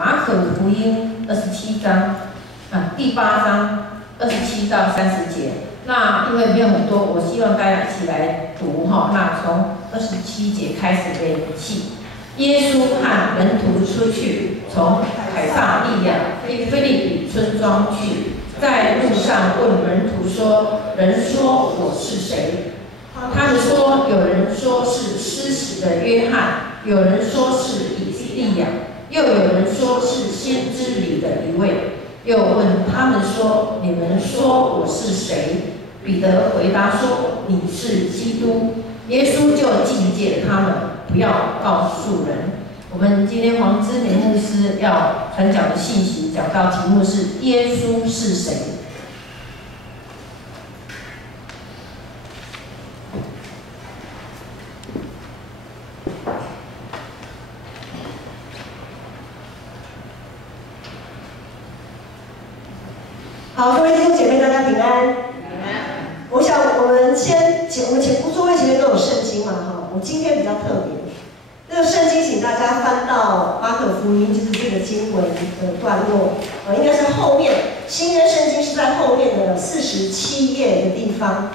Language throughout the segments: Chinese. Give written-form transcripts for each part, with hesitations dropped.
马可福音27章第8章27到30节。那因为没有很多，我希望大家一起来读哈。那从27节开始练习。耶稣和门徒出去，从凯撒利亚腓立比村庄去，在路上问门徒说：“人说我是谁？”他们说：“有人说是施洗的约翰，有人说是以利亚，又有人说是先知里的一位。”又问他们说：“你们说我是谁？”彼得回答说：“你是基督。”耶稣就禁戒他们，不要告诉人。我们今天黄之梅牧师要传讲的信息，讲到题目是耶稣是谁。好，各位弟兄姐妹，大家平安。我想我们座位前面都有圣经嘛，哈。我今天比较特别，这个圣经请大家翻到马可福音，就是这个经文的段落，应该是后面新约圣经是在后面的47页的地方。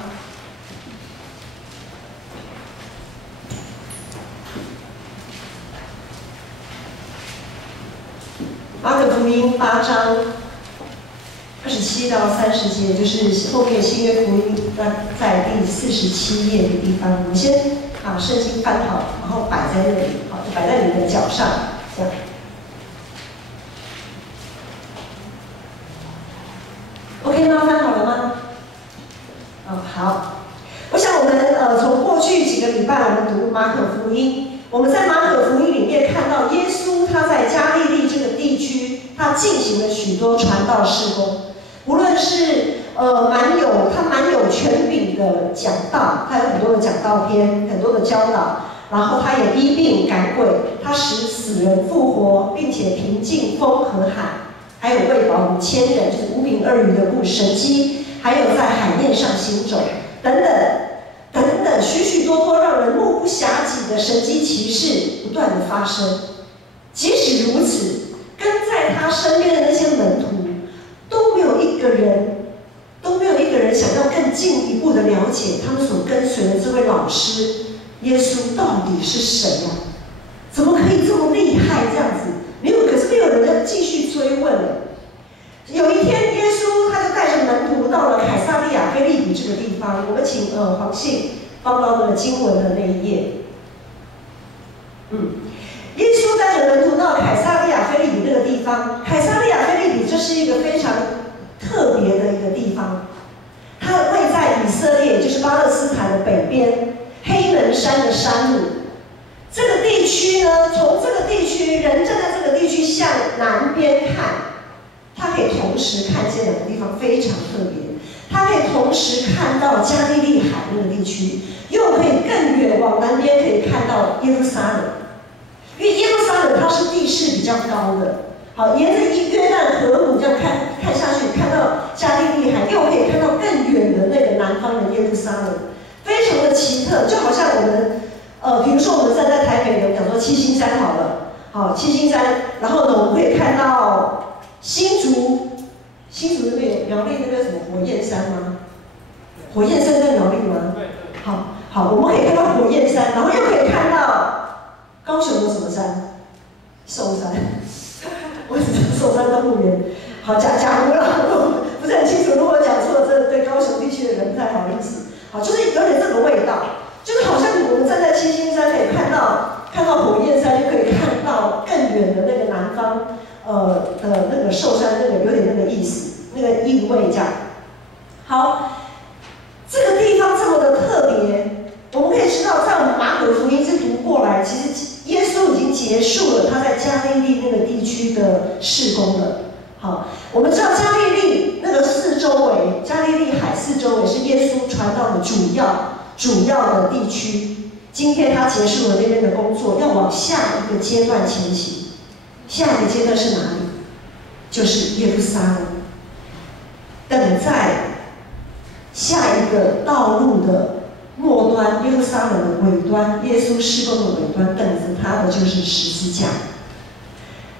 马可福音8章27到30节，就是后面新约福音在第47页的地方。我们先把圣经翻好，然后摆在那里，好，就摆在你的脚上，这样。OK 吗？翻好了吗？好。我想我们从过去几个礼拜我们读马可福音，我们在马可福音里面看到耶稣他在加利利这个地区，他进行了许多传道事工。无论是他蛮有权柄的讲道，他有很多的讲道篇，很多的教导，然后他也医病赶鬼，他使死人复活，并且平静风和海，还有喂饱5000人，就是5饼2鱼的神迹，还有在海面上行走，等等，许许多多让人目不暇接的神迹奇事不断的发生。即使如此，跟在他身边的那些门徒都没有一个人想要更进一步的了解他们所跟随的这位老师耶稣到底是谁呀？怎么可以这么厉害这样子？可是没有人要继续追问了。有一天，耶稣他就带着门徒到了凯撒利亚腓立比这个地方。我们请黄信放到那个经文的那一页。耶稣带着门徒到凯撒利亚腓立比那个地方。凯撒利亚腓立比这是一个非常特别的一个地方，它位在以色列，也就是巴勒斯坦的北边，黑门山的山路。这个地区呢，从这个地区，人站在这个地区向南边看，他可以同时看见两个地方非常特别。他可以同时看到加利利海那个地区，又可以更远往南边可以看到耶路撒冷。因为耶路撒冷它是地势比较高的，好，沿着约旦河谷这样看下去，看到加利利海，又可以看到更远的那个南方的耶路撒冷，非常的奇特，就好像我们比如说我们站在台北的，讲说七星山好了，好，七星山，然后呢，我们可以看到新竹那边苗栗那边什么火焰山吗？火焰山在苗栗吗？好，我们可以看到火焰山，然后又可以看到高雄的什么山？寿山。我只知道寿山动物园。好，假如了，不是很清楚，如果讲错，这对高雄地区的人不太好意思。好，就是有点这个味道，就是好像我们站在七星山可以看到火焰山，就可以看到更远的那个南方。的那个寿山，那个有点那个意思，那个意味这样。好，这个地方这么的特别，我们可以知道，在我们马可福音是读过来，其实耶稣已经结束了他在加利利那个地区的事工了。好，我们知道加利利那个四周围，加利利海四周围是耶稣传道的主要的地区。今天他结束了那边的工作，要往下一个阶段前行。下一个阶段是哪里？就是耶路撒冷。等在下一个道路的末端，耶路撒冷的尾端，耶稣事工的尾端，等着他的就是十字架。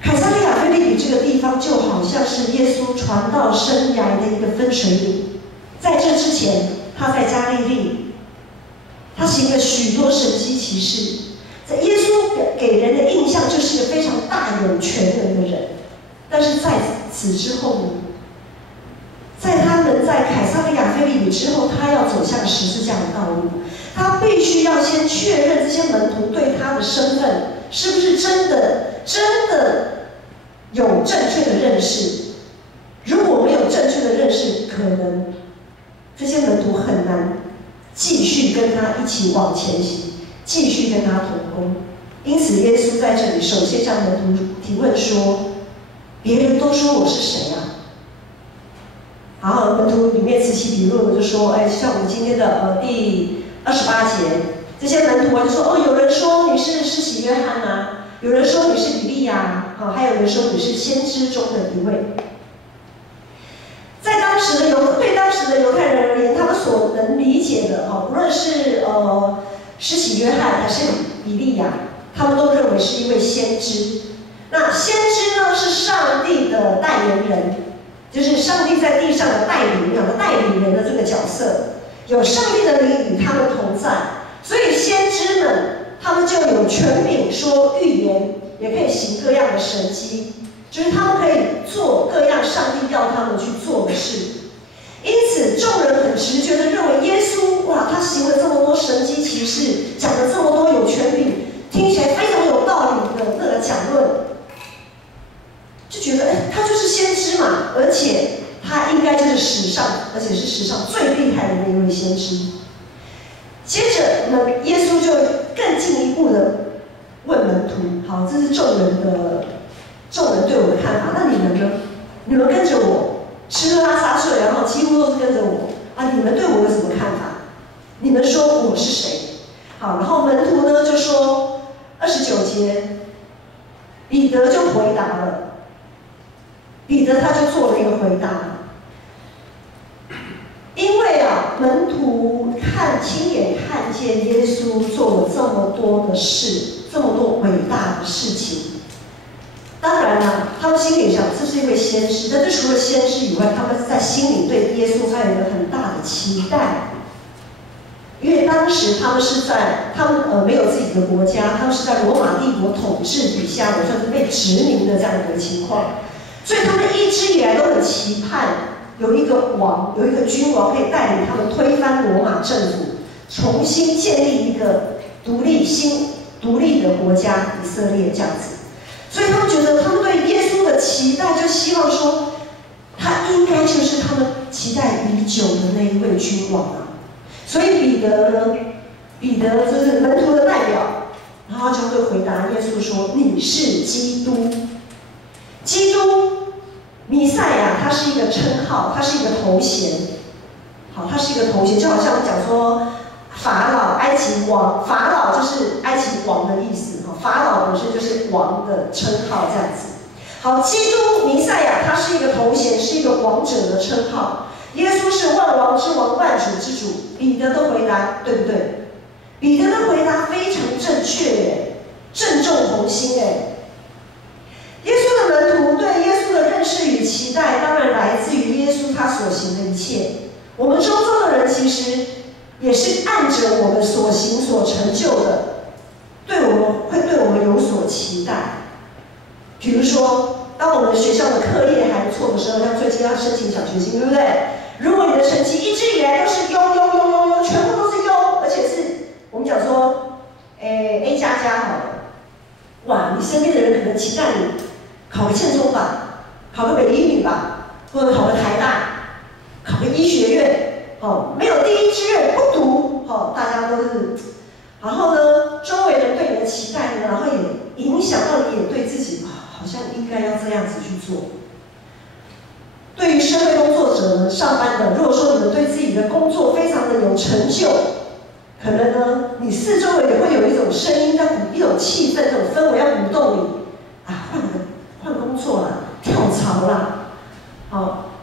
凯撒利亚腓立方就好像是耶稣传道生涯的一个分水岭。在这之前，他在加利利，他行了许多神迹奇事。在耶稣给人的印象就是一个非常大有权能的人，但是在此之后呢，在他们在凯撒利亚腓立比之后，他要走向十字架的道路，他必须要先确认这些门徒对他的身份是不是真的有正确的认识。如果没有正确的认识，可能这些门徒很难继续跟他一起往前行，继续跟他同工。因此，耶稣在这里首先向门徒提问说：“别人都说我是谁啊？”然后门徒里面此起彼落的就说：“哎，像我们今天的第28节，这些门徒就说：哦，有人说你是施洗约翰啊，有人说你是以利亚，还有人说你是先知中的一位。”对当时的犹太人而言，他们所能理解的，不论是施洗约翰还是以利亚，他们都认为是一位先知。那先知呢，是上帝的代言人，就是上帝在地上的代理人的这个角色，有上帝的灵与他们同在，所以先知们他们就有权柄说预言，也可以行各样的神迹，就是他们可以做各样上帝要他们去做的事。因此，众人很直觉地认为耶稣，哇，他行了这么多神迹奇事，讲了这么多有权柄，听起来非常有道理的那个讲论，就觉得，他就是先知嘛，而且他应该就是史上最厉害的那一位先知。接着呢，耶稣就更进一步的问门徒：好，这是众人对我的看法，那你们呢？你们跟着我。吃喝拉撒睡，然后几乎都是跟着我啊！你们对我有什么看法？你们说我是谁？好，然后门徒呢就说29节，彼得就回答了。彼得他就做了一个回答，因为门徒亲眼看见耶稣做了这么多的事，这么多伟大的事情。当然了，他们心里想这是一位先知，但是除了先知以外，他们在心里对耶稣还有一个很大的期待，因为当时他们没有自己的国家，他们是在罗马帝国统治底下的，算是被殖民的这样的一个情况，所以他们一直以来都很期盼有一个君王可以带领他们推翻罗马政府，重新建立一个独立的国家以色列这样子。所以他们觉得，他们对耶稣的期待，就希望说，他应该就是他们期待已久的那一位君王啊。所以彼得就是门徒的代表，然后就会回答耶稣说：“你是基督。”基督，弥赛亚，它是一个称号，它是一个头衔。好，它是一个头衔，就好像我们讲说法老，埃及王，法老就是埃及王的意思。法老本身就是王的称号，这样子。好，基督弥赛亚，他是一个头衔，是一个王者的称号。耶稣是万王之王，万主之主。彼得的回答对不对？彼得的回答非常正确耶，正中红心耶。耶稣的门徒对耶稣的认识与期待，当然来自于耶稣他所行的一切。我们周遭的人其实也是按着我们所行所成就的。会对我们有所期待。比如说，当我们学校的课业还不错的时候，像最近要申请奖学金，对不对？如果你的成绩一直以来都是优，全部都是优，而且是我们讲说，A++好了，哇，你身边的人可能期待你考个建中吧，考个北一女吧，或者考个台大，考个医学院，没有第一志愿不读，大家都是。然后呢，周围人对你的期待呢，然后也影响到你，也对自己好像应该要这样子去做。对于社会工作者呢，上班的，如果说你们对自己的工作非常的有成就，可能呢，你四周围也会有一种声音，一种气氛，这种氛围要鼓动你换工作啦，跳槽啦，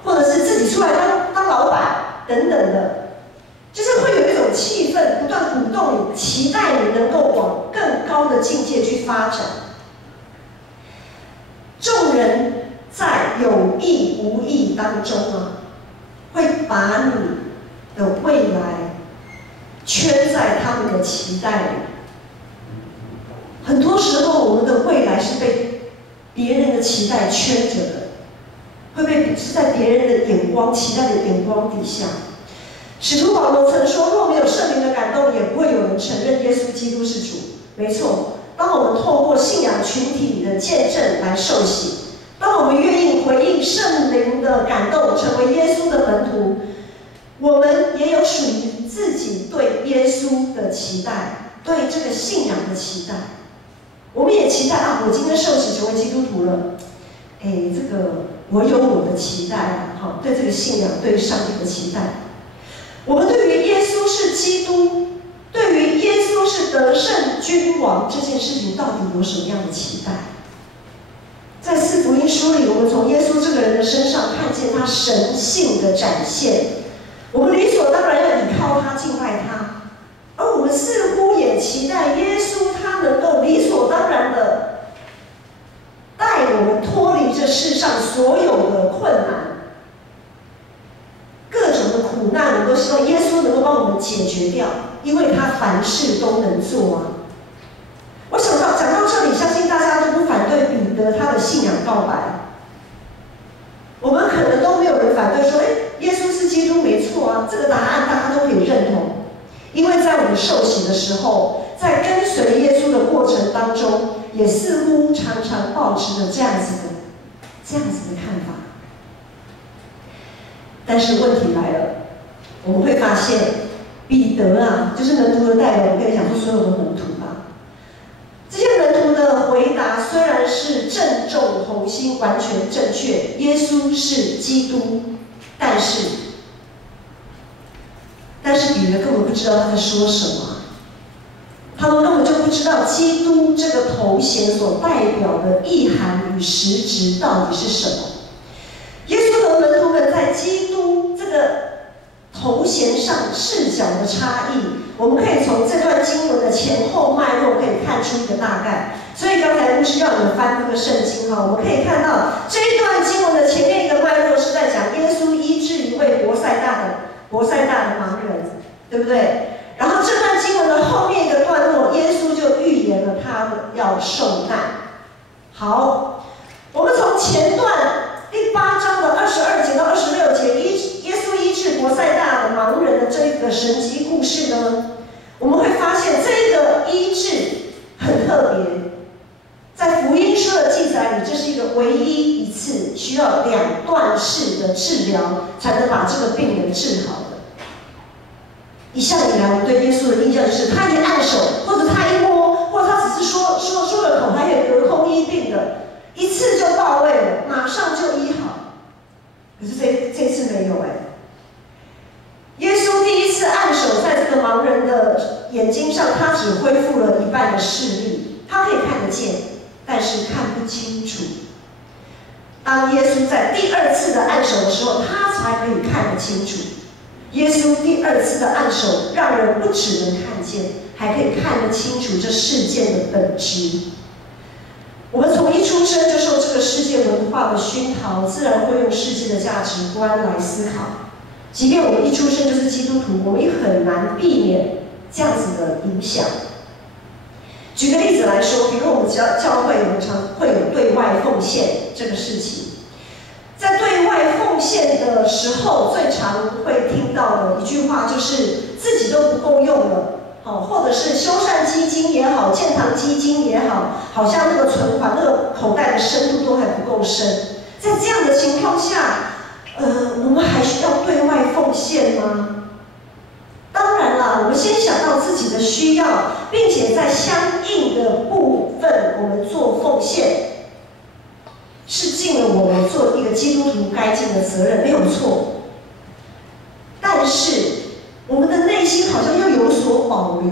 或者是自己出来当老板等等的。就是会有一种气氛，不断鼓动你，期待你能够往更高的境界去发展。众人在有意无意当中啊，会把你的未来圈在他们的期待里。很多时候，我们的未来是被别人的期待圈着的，是在别人的眼光、期待的眼光底下。使徒保罗曾说：“若没有圣灵的感动，也不会有人承认耶稣基督是主。”没错，当我们透过信仰群体的见证来受洗，当我们愿意回应圣灵的感动，成为耶稣的门徒，我们也有属于自己对耶稣的期待，对这个信仰的期待。我们也期待啊，我今天受洗成为基督徒了，这个我有我的期待啊，对这个信仰、对上帝的期待。我们对于耶稣是基督，对于耶稣是得胜君王这件事情，到底有什么样的期待？在四福音书里，我们从耶稣这个人的身上看见他神性的展现，我们理所当然要依靠他、敬拜他。而我们似乎也期待耶稣他能够理所当然的带我们脱离这世上所有的困难、各种的苦难，我们都希望耶稣能够帮我们解决掉，因为他凡事都能做啊。我想到讲到这里，相信大家都不反对彼得他的信仰告白。我们可能都没有人反对说，耶稣是基督，没错啊，这个答案大家都可以认同。因为在我们受洗的时候，在跟随耶稣的过程当中，也似乎常常抱持着这样子的看法。但是问题来了，我们会发现，彼得啊，就是门徒的代表，我跟你讲说，所有的门徒啊，这些門徒的回答虽然是正中紅心，完全正確，耶穌是基督，但是彼得根本不知道他在说什麼，他們根本就不知道基督這個頭銜所代表的意涵與實質到底是什麼。耶穌和門徒們在基督這個頭銜上視角的差異，我們可以從這段經文的前後脈絡可以看出一個大概。所以剛才牧師要我們翻這個聖經哈，我們可以看到這一段經文的前面一個脈絡是在講耶穌醫治一位伯賽大的盲人，對不對？然後這段經文的後面一個段落，耶穌就預言了他要受難。好，我們從前段第8章的22節到26節，耶穌醫治伯賽大的盲人的這個神蹟故事呢，我們會發現這個醫治很特別。在福音書的記載裡，這是一個唯一一次需要2段式的治療才能把這個病人治好的。一向以來，我們對耶穌的印象就是他一按手，或者他一摸，或者他只是說了口，他也隔空醫病的，一次就到位了，馬上就醫好。可是這次沒有耶穌第一次按手在這個盲人的眼睛上，他只恢復了一半的視力，他可以看得見。但是看不清楚。當耶穌在第2次的按手的時候，他才可以看得清楚。耶穌第2次的按手，讓人不只能看見，還可以看得清楚這事件的本質。我們從一出生就受這個世界文化的熏陶，自然會用世界的價值觀來思考。即便我們一出生就是基督徒，我們也很難避免這樣子的影響。舉個例子來說，比如我們教會，我們常會有對外奉獻這個事情。在對外奉獻的時候，最常會聽到的一句話就是自己都不夠用了，或者是修繕基金也好，建堂基金也好，好像那個存款、那個口袋的深度都還不夠深。在這樣的情況下，我們還需要對外奉獻嗎？當然啦，我們先想到自己的需要，並且在相應的部分，我們做奉獻，是盡了我們做一個基督徒該盡的責任，沒有錯。但是，我們的內心好像又有所保留，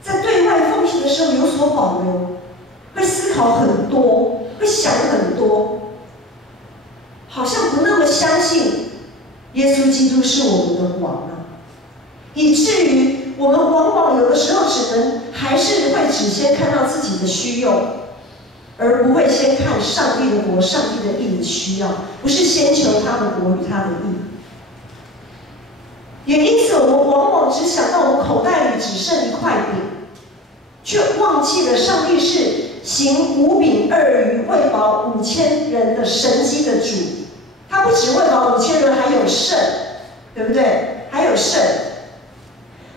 在對外奉獻的時候有所保留，會思考很多，會想很多，好像不那麼相信耶穌基督是我們的王啊。以至於我們往往有的時候還是會只先看到自己的需用，而不会先看上帝的国、上帝的义的需要，不是先求他的国与他的义。也因此，我们往往只想到我们口袋里只剩一块饼，却忘记了上帝是行5饼2鱼喂饱5000人的神迹的主。他不只喂饱5000人，还有剩，对不对？还有剩。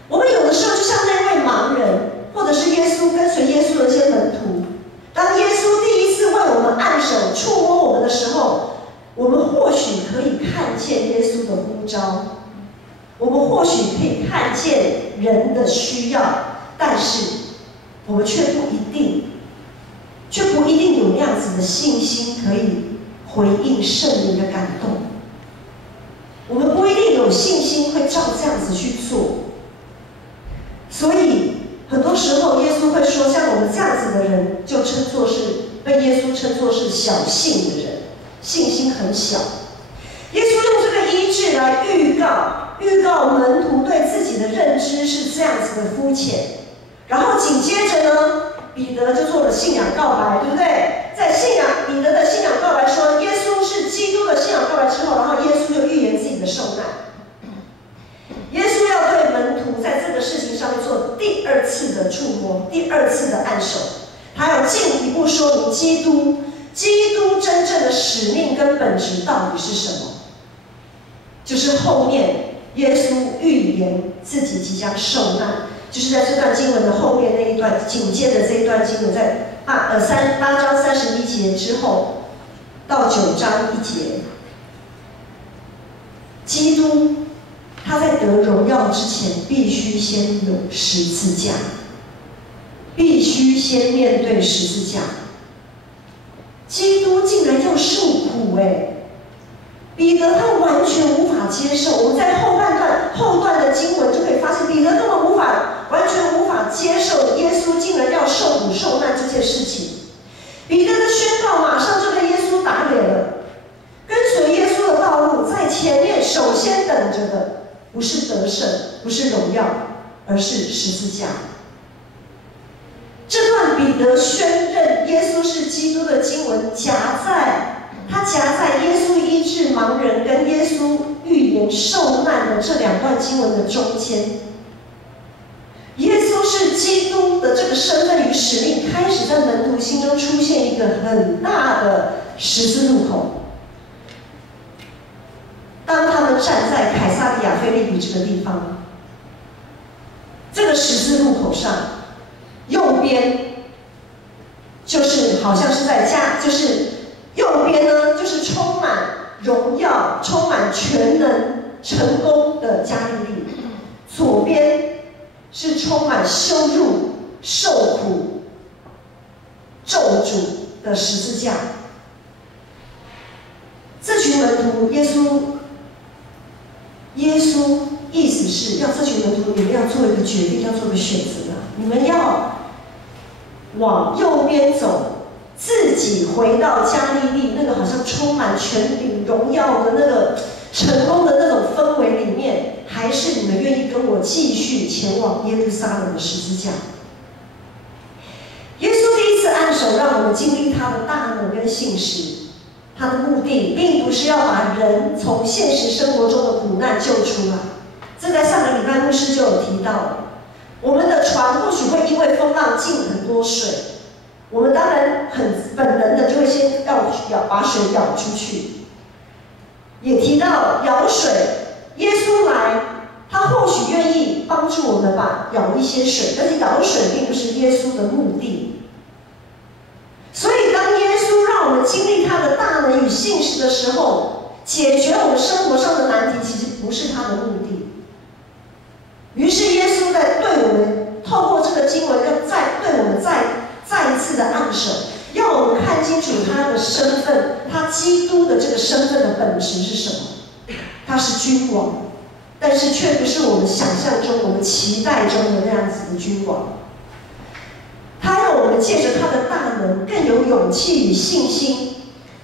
我们有的时候就像那位盲人，或者是耶稣跟随耶稣的一些门徒，当耶稣第一次为我们按手触摸我们的时候，我们或许可以看见耶稣的呼召，我们或许可以看见人的需要，但是我们却不一定有那样子的信心可以回应圣灵的感动。我们不一定有信心会照这样子去做。所以很多时候耶稣会说，像我们这样子的人就被耶稣称作是小信的人，信心很小。耶稣用这个医治来预告门徒对自己的认知是这样子的肤浅。然后紧接着呢，彼得就做了信仰告白，对不对？在彼得的信仰告白说耶稣是基督的信仰告白之后，然后耶稣就预言自己的受难。耶稣要对门徒在这个事情上面做第2次的触摸，第2次的按手，他要进一步说明基督真正的使命跟本质到底是什么，就是后面耶稣预言自己即将受难，就是在这段经文的后面那一段，紧接着这一段经文在8章31节之后到9章1节，基督他在得荣耀之前，必须先有十字架，必须先面对十字架。基督竟然要受苦彼得他完全无法接受。我们在后段的经文就可以发现，彼得根本完全无法接受耶稣竟然要受苦受难这件事情。彼得的宣告马上就被耶稣打脸了。跟随耶稣的道路，在前面首先等着的不是得胜，不是荣耀，而是十字架。这段彼得宣认耶稣是基督的经文夹在耶稣医治盲人跟耶稣预言受难的这2段经文的中间。耶稣是基督的这个身份与使命开始在门徒心中出现一个很大的十字路口。当他们站在凯撒利亚腓立比这个地方，这个十字路口上，右边就是好像是就是右边呢，就是充满荣耀、充满全能、成功的加利利；左边是充满羞辱、受苦、咒诅的十字架。这群门徒，耶稣意思是要这群门徒，你们要做一个决定，要做一个选择，你们要往右边走，自己回到加利利那个好像充满权柄、荣耀的那个成功的那种氛围里面，还是你们愿意跟我继续前往耶路撒冷的十字架？耶稣第一次按手，让我们经历他的大能跟信实。他的目的并不是要把人从现实生活中的苦难救出来，这在上个礼拜牧师就有提到了。我们的船或许会因为风浪进很多水，我们当然很本能的就会先把水舀出去。也提到舀水，耶稣来，他或许愿意帮助我们舀一些水，但是舀水并不是耶稣的目的。所以当耶稣让我们经历他的大能与信实的时候，解决我们生活上的难题其实不是他的目的。于是耶稣在对我们透过这个经文，要对我们再一次的按手，要我们看清楚他的身份，他基督的这个身份的本质是什么？他是君王，但是却不是我们想象中、我们期待中的那样子的君王。他让我们借着他的大能，更有勇气与信心，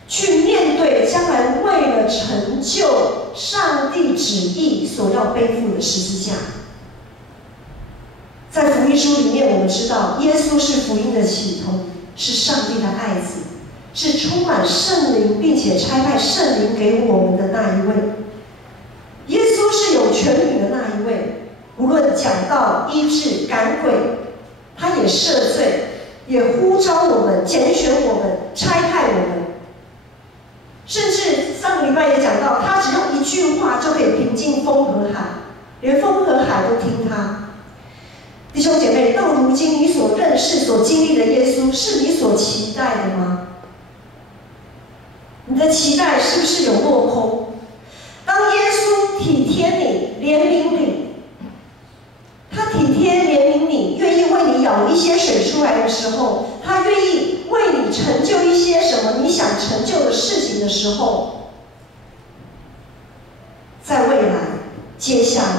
去面对将来为了成就上帝旨意所要背负的十字架。在福音书里面，我们知道耶稣是福音的起头，是上帝的爱子，是充满圣灵并且差派圣灵给我们的那一位。耶稣是有权柄的那一位，无论讲道、医治、赶鬼，他也赦罪，也呼召我们、拣选我们、差派我们。甚至上个礼拜也讲到，他只用一句话就可以平静风和海，连风和海都听他。弟兄姐妹，到如今你所认识、所经历的耶稣，是你所期待的吗？你的期待是不是有落空？当耶稣体贴你、怜悯你，他体贴怜悯你，愿意为你舀一些水出来的时候，他愿意为你成就一些什么你想成就的事情的时候，在未来，接下来，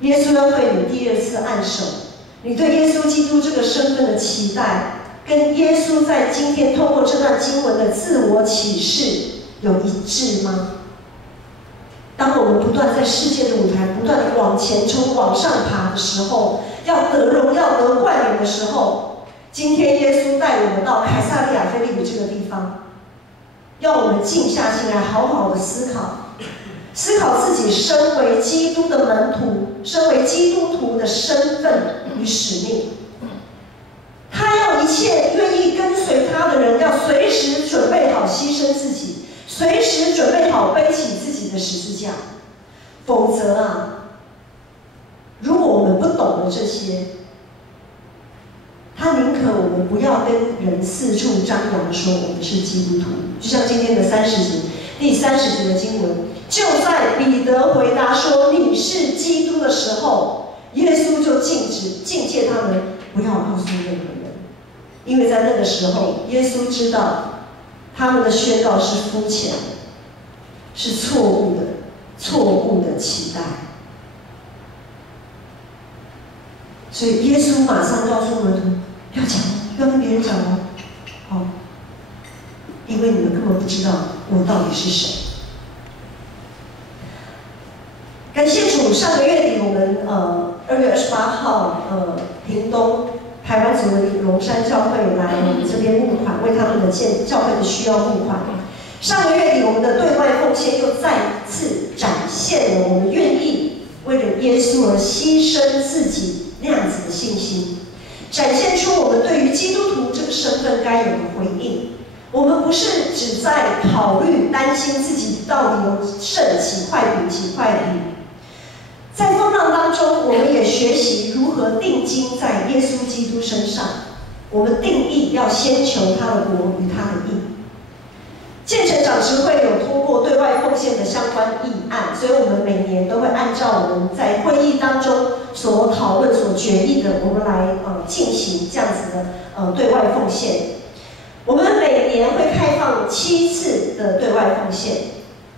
耶稣要对你第二次按手，你对耶稣基督这个身份的期待，跟耶稣在今天透过这段经文的自我启示有一致吗？当我们不断在世界的舞台不断的往前冲、往上爬的时候，要得荣耀、得冠冕的时候，今天耶稣带我们到凯撒利亚腓立比这个地方，要我们静下心来，好好的思考自己身为基督的门徒、身为基督徒的身份与使命。他要一切愿意跟随他的人，要随时准备好牺牲自己，随时准备好背起自己的十字架。否则啊，如果我们不懂得这些，他宁可我们不要跟人四处张扬说我们是基督徒。就像今天的第30节的经文，就在彼得回答说你是基督的时候，耶稣就禁戒他们不要告诉任何人，因为在那个时候，耶稣知道他们的宣告是肤浅的，是错误的期待。所以耶稣马上告诉门徒，不要讲，不要跟别人讲哦，好，因为你们根本不知道我到底是谁。感谢主，上个月底我们2月28号屏东台湾族的龙山教会来我们这边募款，为他们的教会的需要募款。上个月底我们的对外奉献又再次展现了我们愿意为了耶稣而牺牲自己那样子的信心，展现出我们对于基督徒这个身份该有的回应。我们不是只在考虑担心自己到底有胜几块饼几块饼，在风浪当中，我们也学习如何定睛在耶稣基督身上。我们定义要先求他的国与他的义。建成长执会有通过对外奉献的相关议案，所以我们每年都会按照我们在会议当中所讨论、所决议的，我们来进行这样子的对外奉献。我们每年会开放7次的对外奉献，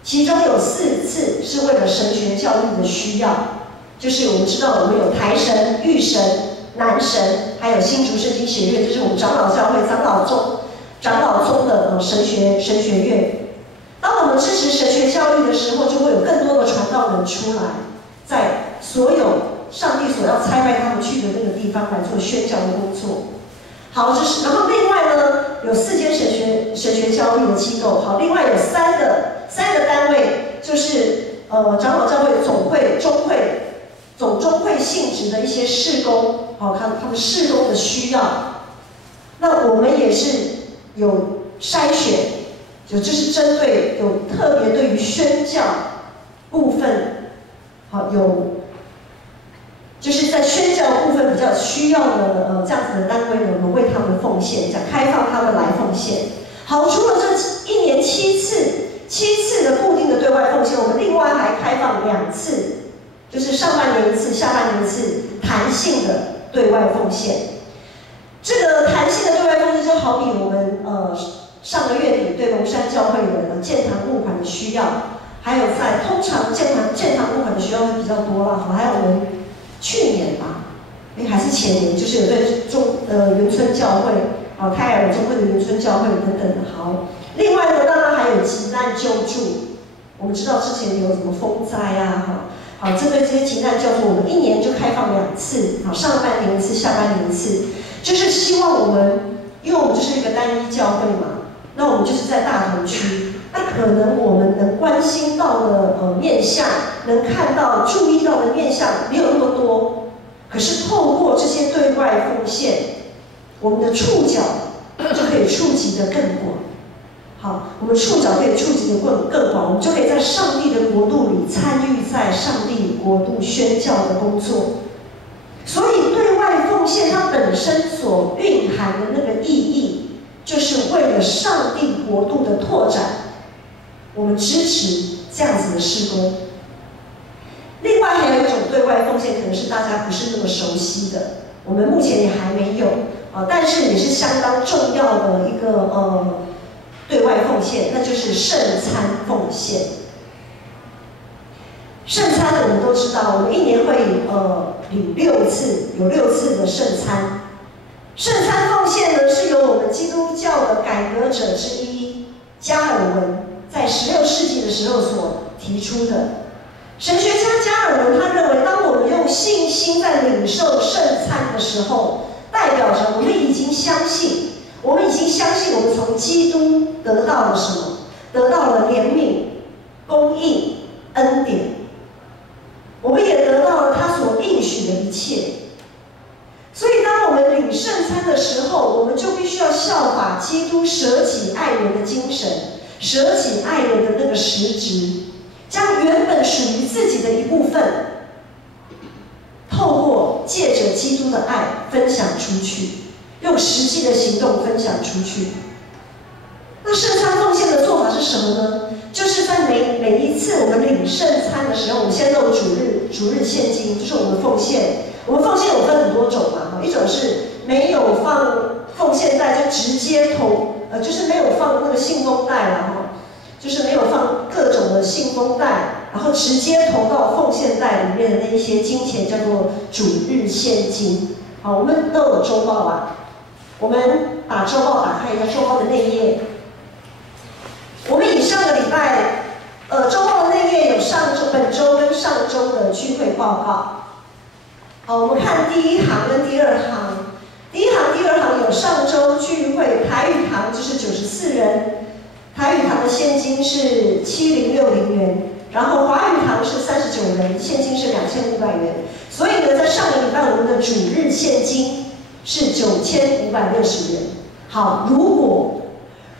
其中有4次是为了神学教育的需要，就是我们知道我们有台神、玉神、南神，还有新竹圣经学院，就是我们长老教会长老宗的神学院。当我们支持神学教育的时候，就会有更多的传道人出来，在所有上帝所要差派他们去的那个地方来做宣教的工作。好，然后另外呢，有4间神学教育的机构。好，另外有3个单位，就是长老教会总中会性质的一些事工，好，他们事工的需要。那我们也是有筛选，就是针对有特别对于宣教部分，好就是在宣教部分比较需要的这样子的单位呢，我们为他们奉献，讲开放他们来奉献。好，除了这1年7次的固定的对外奉献，我们另外还开放2次，就是上半年1次，下半年1次弹性的对外奉献。这个弹性的对外奉献就好比我们上个月底对龙山教会的建堂募款的需要，还有通常建堂募款的需要会比较多啦。好，还有我们去年吧，还是前年，就是有对原村教会，泰尔中会的原村教会等等的。好，另外呢，当然还有急难救助。我们知道之前有什么风灾啊，好，针对这些急难救助，我们1年就开放2次，好，上半年1次，下半年1次。就是希望我们，因为我们就是一个单一教会嘛，那我们就是在大同区，那可能我们能关心到的面向，能看到、注意到的面向没有那么多，可是透过这些对外奉献，我们的触角就可以触及得更广。好，我们触角可以触及得更广，我们就可以在上帝的国度里参与在上帝国度宣教的工作。所以对外奉献它本身所蕴含的那个意义，就是为了上帝国度的拓展，我们支持这样子的事工。另外还有一种对外奉献，可能是大家不是那么熟悉的，我们目前也还没有但是也是相当重要的一个对外奉献，那就是圣餐奉献。圣餐我们都知道，我们一年会领6次，有6次的圣餐。圣餐奉献呢，是由我们基督教的改革者之一加尔文在16世纪的时候所提出的。神学家加尔文他认为，当我们用信心在领受圣餐的时候，代表着我们已经相信我们从基督得到了什么？得到了怜悯、供应、恩典。我们也得到了他所应许的一切。所以当我们领圣餐的时候，我们就必须要效法基督舍己爱人的精神，舍己爱人的那个实质，将原本属于自己的一部分，透过借着基督的爱分享出去，用实际的行动分享出去。那圣餐奉献的做法是什么呢？就是在每一次我们领圣餐的时候，我们先弄主日现金，就是我们奉献。我们奉献有分很多种嘛，一种是没有放奉献袋就直接投，就是没有放那个信封袋啦，就是没有放各种的信封袋，然后直接投到奉献袋里面的那一些金钱叫做主日现金。好，我们都有周报吧？我们把周报打开一下，周报的内页。我们以上个礼拜，周报的内页有本周跟上周的聚会报告。好，我们看第一行跟第二行。第一行、第二行有上周聚会，台语堂就是94人，台语堂的现金是7060元，然后华语堂是39人，现金是2500元。所以呢，在上个礼拜我们的主日现金是9560元。好，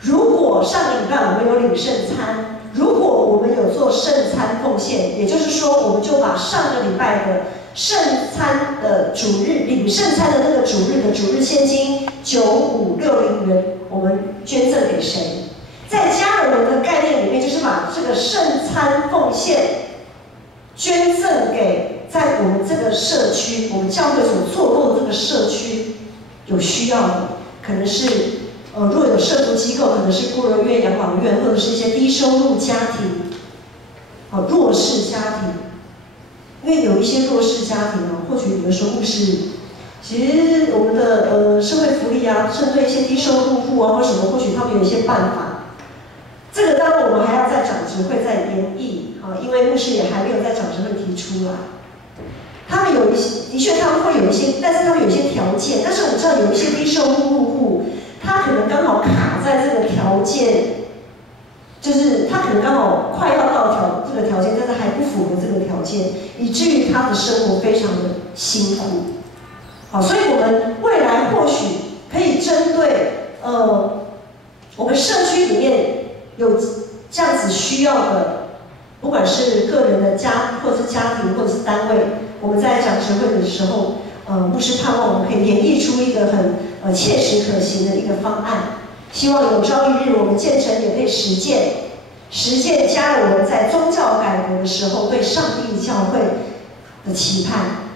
如果上个礼拜我们有领圣餐，如果我们有做圣餐奉献，也就是说，我们就把上个礼拜的圣餐的主日领圣餐的那个主日现金9560元，我们捐赠给谁？在加尔文的概念里面，就是把这个圣餐奉献捐赠给在我们这个社区，我们教会所做过的这个社区有需要的，可能是若有社福机构，可能是孤儿院、养老院，或者是一些低收入家庭，弱势家庭。因为有一些弱势家庭或许有的时候是，其实我们的社会福利针对一些低收入户或什么，或许他们有一些办法。这个当然我们还要在长执会再研议因为牧师也还没有在长执会提出来。他们有一些，的确他们会有一些，但是他们有一些条件。但是我们知道有一些低收入户，他可能刚好卡在这个条件。就是他可能刚好快要到这个条件，但是还不符合这个条件，以至于他的生活非常的辛苦。好，所以我们未来或许可以针对我们社区里面有这样子需要的，不管是个人的或者是家庭，或者是单位，我们在讲执会的时候，牧师盼望我们可以演绎出一个很切实可行的一个方案。希望有朝一日我们建成也可以实践加尔文在宗教改革的时候对上帝教会的期盼。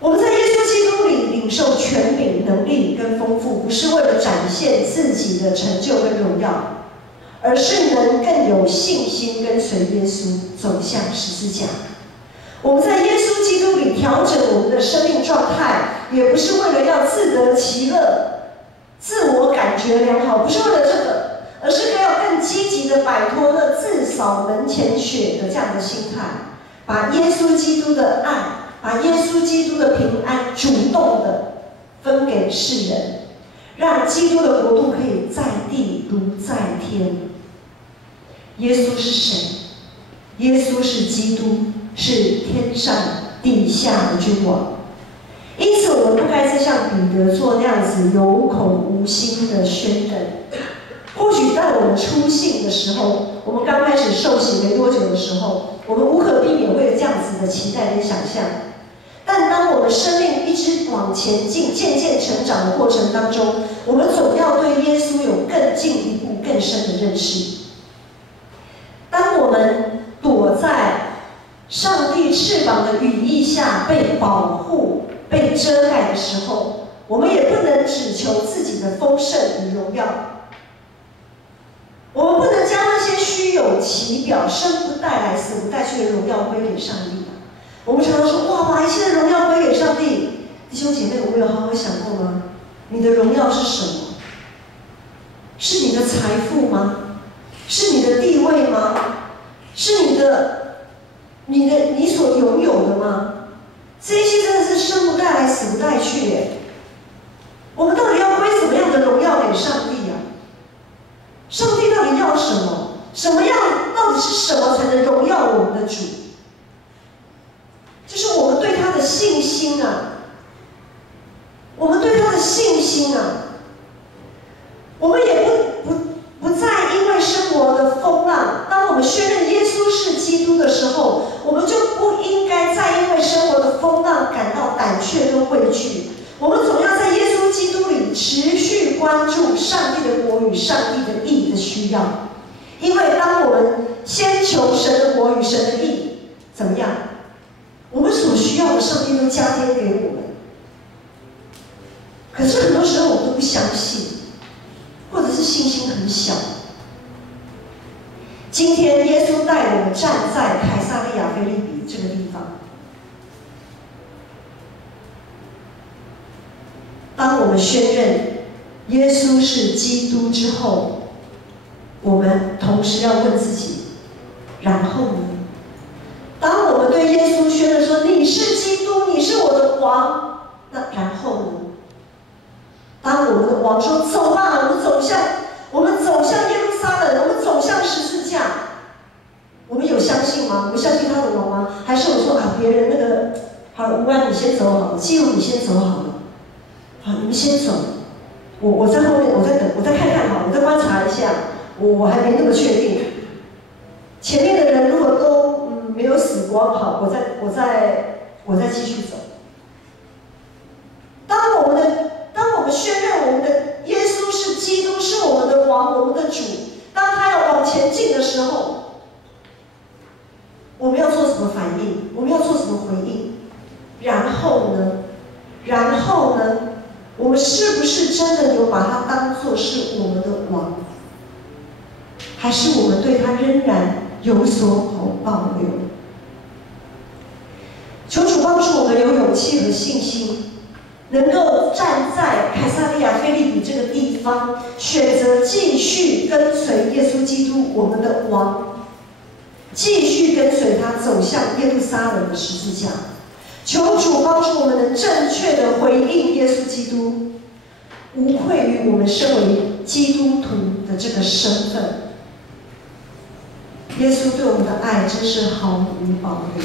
我们在耶稣基督里领受权柄、能力跟丰富，不是为了展现自己的成就跟荣耀，而是能更有信心跟随耶稣走向十字架。我们在耶稣基督里调整我们的生命状态，也不是为了要自得其乐、自我感觉良好，不是为了这个，而是要更积极的摆脱那自扫门前雪的这样的心态，把耶稣基督的爱，把耶稣基督的平安主动的分给世人，让基督的国度可以在地如在天。耶稣是谁？耶稣是基督，是天上地下的君王。因此，我们不该再像彼得做那样子有口无心的宣认。或许在我们初信的时候，我们刚开始受洗没多久的时候，我们无可避免会有这样子的期待跟想象。但当我们生命一直往前进、渐渐成长的过程当中，我们总要对耶稣有更进一步、更深的认识。当我们躲在上帝翅膀的羽翼下被保护、被遮盖的时候，我们也不能只求自己的丰盛与荣耀。我们不能将那些虚有其表、生不带来、死不带去的荣耀归给上帝。我们常常说：“哇，把一切的荣耀归给上帝。”弟兄姐妹，我们有好好想过吗？你的荣耀是什么？是你的财富吗？是你的地位吗？是你所拥有的吗？这些真的是生不带来，死不带去耶。我们到底要归什么样的荣耀给上帝啊？上帝到底要什么？什么样到底是什么才能荣耀我们的主？就是我们对他的信心啊！我们对他的信心啊！我们也不再因为生活的风浪，当我们宣认耶稣是基督的时候，我们就不应该再因为生活的风浪感到胆怯跟畏惧。我们总要在耶稣基督里持续关注上帝的国与上帝的义的需要，因为当我们先求神的国与神的义，怎么样？我们所需要的上帝都加添给我们。可是很多时候我们都不相信，或者是信心很小。今天耶稣带我们站在凯撒利亚腓立比这个地方，当我们宣认耶稣是基督之后，我们同时要问自己：然后呢？当我们对耶稣宣认说你是基督，你是我的王，那然后呢？当我们的王说走吧，我们走向耶路撒冷，我们走向十字架，我们有相信吗？我们相信他的王吗？还是我说啊，别人那个好了，吴安你先走好了，基友你先走好了，好，你们先走，我在后面，我在等，我再看看好，我再观察一下，我还没那么确定。前面的人如果都没有死光，好，我再继续走。当我们宣认我们的耶稣是基督，是我们的王，我们的主，当他要往前进的时候，我们要做什么反应？我们要做什么回应？然后呢？我们是不是真的有把他当作是我们的王？还是我们对他仍然有所保留？求主帮助我们有勇气和信心，能够站在凯撒利亚腓立比这个地方，选择继续跟随耶稣基督我们的王，继续跟随他走向耶路撒冷的十字架。求主帮助我们能正确的回应耶稣基督，无愧于我们身为基督徒的这个身份。耶稣对我们的爱真是毫无保留。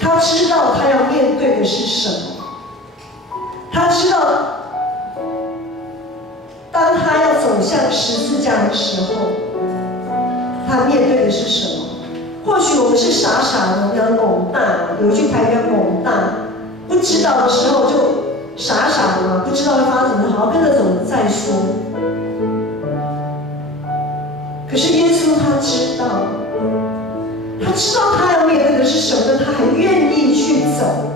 他知道他要面对的是什么，他知道当他要走向十字架的时候，他面对的是什么。或许我们是傻傻的，叫懵蛋，有一句台语叫懵蛋，不知道的时候就傻傻的嘛，不知道会发生什么，好好跟着走再说。可是耶稣他知道他要面对的是什么，他还愿意去走。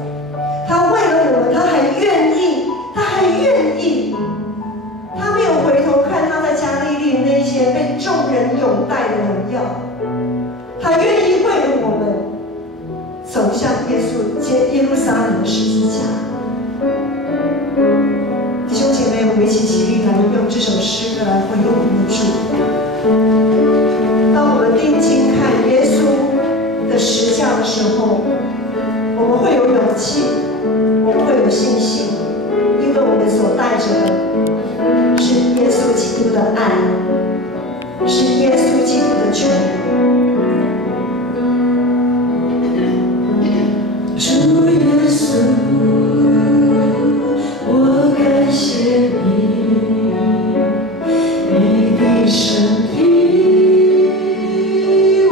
他为了我们，他还愿意，他没有回头看他在加利利那些被众人拥戴的荣耀，他愿意为了我们走向耶路撒冷的十字架。弟兄姐妹，我们一起起立来用这首诗歌来回应我们的主。当我们定睛看耶稣的十架的时候，我们会有勇气，我们会有信心。基督的爱，是耶稣基督的全能。主耶稣，我感谢你，你的身体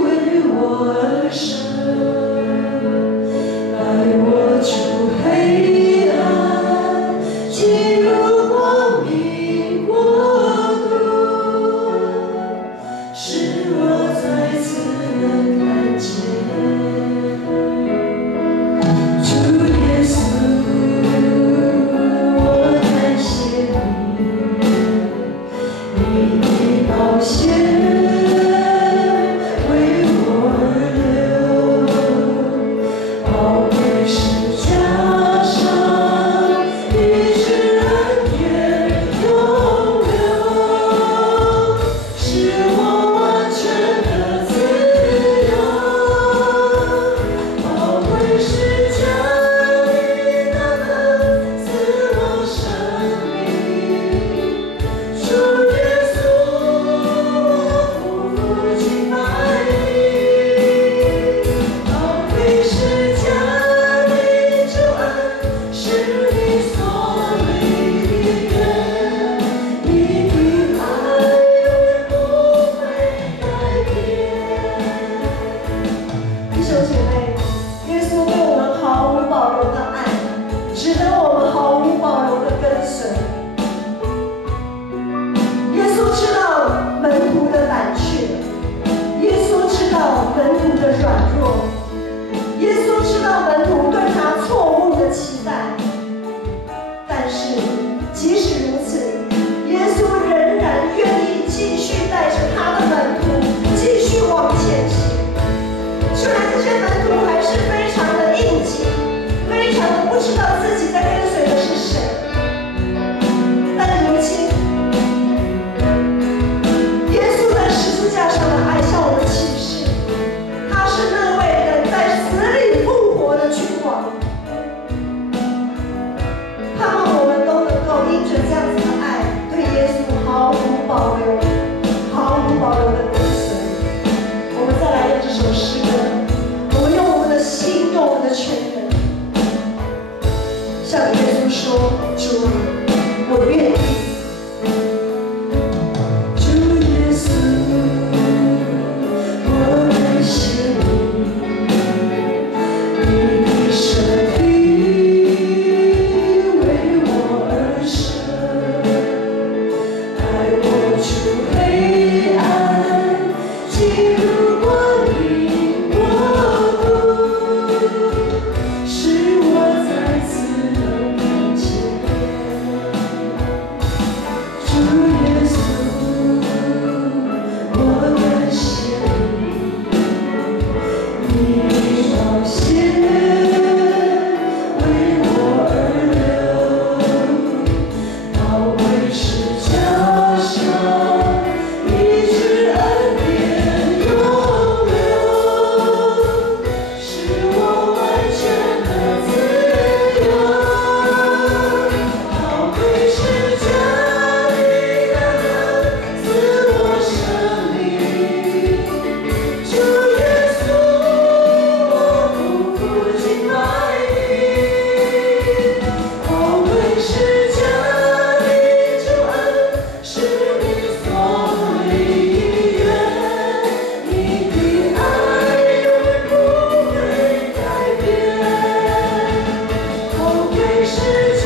为我而生，带我出黑暗，进入光明国度，使我再次能看见。主耶稣，我感谢你，你的宝血为我而流，宝贵是加上一直恩典永留，使我完全的自由。宝贵是加你那能赐我生命，主耶稣，我匍匐敬拜你。宝贵是加你救恩，是你所立的约，你的爱永远不会改变。弟兄姐妹，耶稣对我们毫无保留的爱，值得我们毫无保留的跟随。耶稣知道门徒的胆怯，耶稣知道门徒的软弱，耶稣知道门徒对他错误的期待。但是即使如此，耶稣仍然愿意继续带着他的门徒继续往前行。虽然这些门徒还是非常的应激，非常的不知道自己在跟随的是谁，但如今耶稣在十字架上的爱向我们启示，他是那位能在死里复活的君王。盼望我们都能够因着这样子的爱，对耶稣毫无保留、毫无保留的跟随。我们再来用这首诗歌，我们用我们的心，用我们的全人，向耶稣说：主啊，我愿意。主耶稣，我感谢你，你的身体为我而生，带我出黑暗，进入光明国度，使我再次能看见。主耶稣，我感谢你，你的宝血为我而流，宝贵是加上一直恩典永留，使我完全的自由。宝贵是加你那能赐我生命，主耶稣，我匍匐敬拜你。宝贵是加你救恩，是你所立约，你的爱永远不会改变。宝贵是加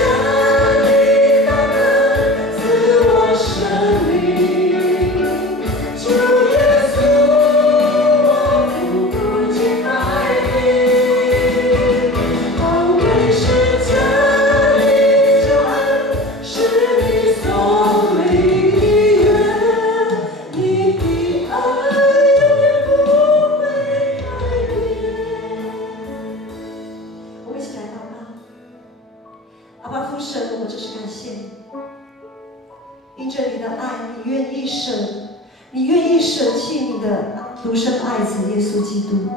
你那能赐我生命，主耶稣，我匍匐敬拜你。宝贵是加你救恩，是你所立的约，你的爱永远不会改变。我们一起来祷告。阿爸父神，我们真是感谢你，因着你的爱，你愿意舍弃你的独生爱子耶稣基督，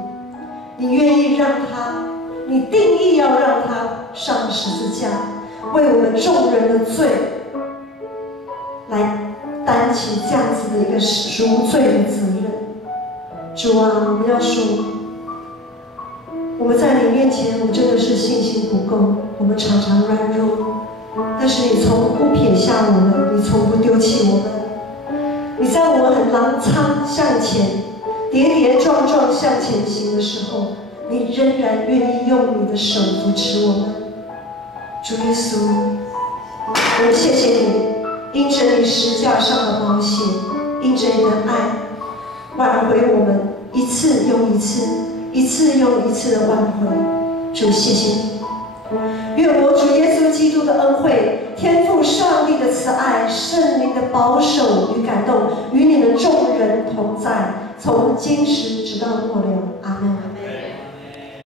你愿意让他，你定义要让他上十字架，为我们众人的罪来担起这样子的一个赎罪的责任。主啊，我们要说，我们在你面前，我们真的是信心不够，我们常常软弱，但是你从不撇下我们，你从不丢弃我们。你在我们很踉跄向前、跌跌撞撞向前行的时候，你仍然愿意用你的手扶持我们。主耶稣，我们谢谢你，因着你十架上的宝血，因着你的爱，挽回我们一次又一次，一次又一次的挽回。主，谢谢你。愿我主耶稣基督的恩惠、天父上帝的慈爱、圣灵的保守与感动，与你们众人同在，从今时直到末了。阿门。